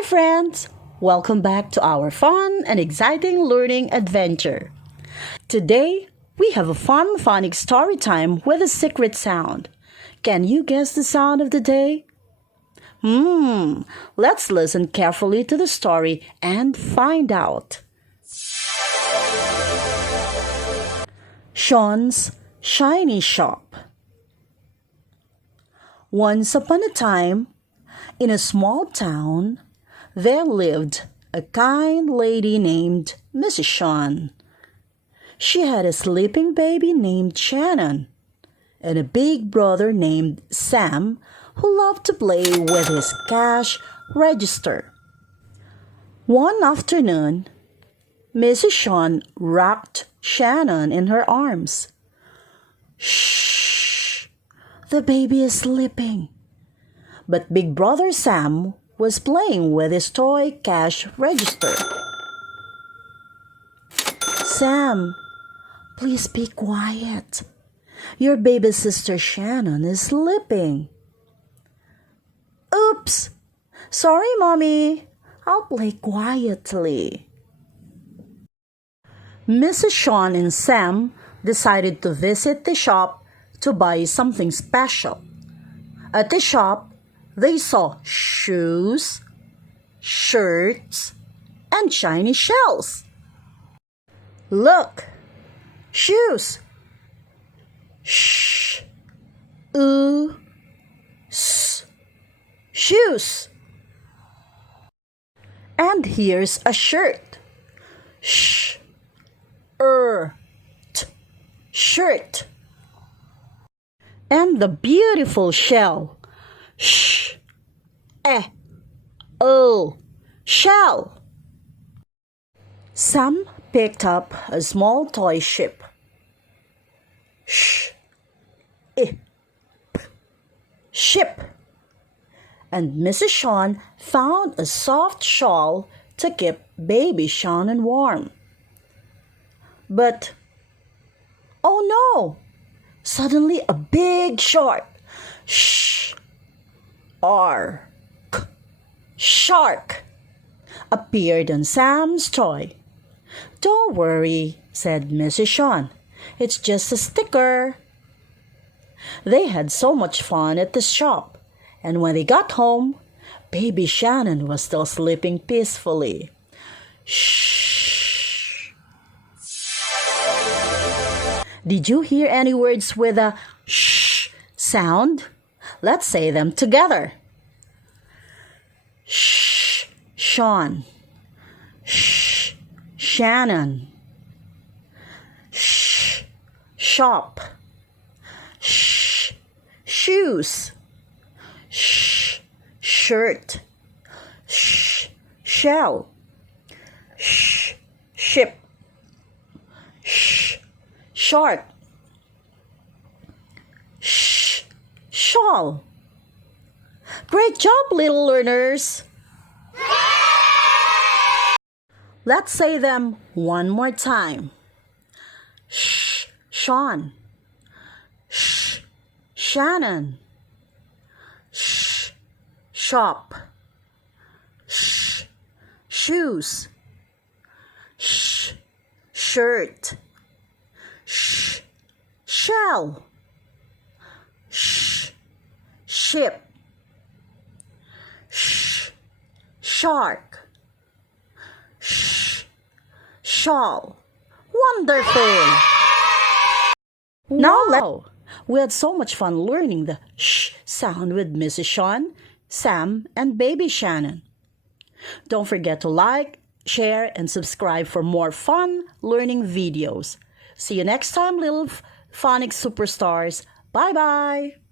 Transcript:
Hi friends! Welcome back to our fun and exciting learning adventure. Today, we have a fun phonics story time with a secret sound. Can you guess the sound of the day? Let's listen carefully to the story and find out. Shawn's Shiny Shop. Once upon a time, in a small town, there lived a kind lady named Mrs. Shawn. She had a sleeping baby named Shannon and a big brother named Sam who loved to play with his cash register. One afternoon, Mrs. Shawn rocked Shannon in her arms. "Shh! The baby is sleeping." But Big Brother Sam was playing with his toy cash register. "Sam, please be quiet. Your baby sister Shannon is sleeping." "Oops! Sorry, Mommy. I'll play quietly." Mrs. Shawn and Sam decided to visit the shop to buy something special. At the shop, they saw shoes, shirts, and shiny shells. "Look! Shoes! Shh! Ooh! S! Shoes! And here's a shirt. Shh! T! Shirt! And the beautiful shell. Shh! Shell! Sam picked up a small toy ship. Shh! Ship! And Mrs. Shawn found a soft shawl to keep baby Shannon warm. But, oh no! Suddenly a big shark, shark, appeared on Sam's toy. "Don't worry," said Mrs. Shawn. "It's just a sticker." They had so much fun at the shop, and when they got home, baby Shannon was still sleeping peacefully. Shh. Did you hear any words with a shh sound? Let's say them together. Shh, Shawn. Shh, Shannon. Shh, shop. Shh, shoes. Shh, shirt. Shh, shell. Shh, ship. Shh, shark. Shh, shawl. Great job, little learners! Let's say them one more time. Shh, Shawn. Shh, Shannon. Shh, shop. Shh, shoes. Shh, shirt. Shh, shell. Shh, ship. Shh, shark. Shh, shawl. Wonderful! Now, we had so much fun learning the shh sound with Mrs. Shawn, Sam, and baby Shannon. Don't forget to like, share, and subscribe for more fun learning videos. See you next time, little phonics superstars. Bye-bye!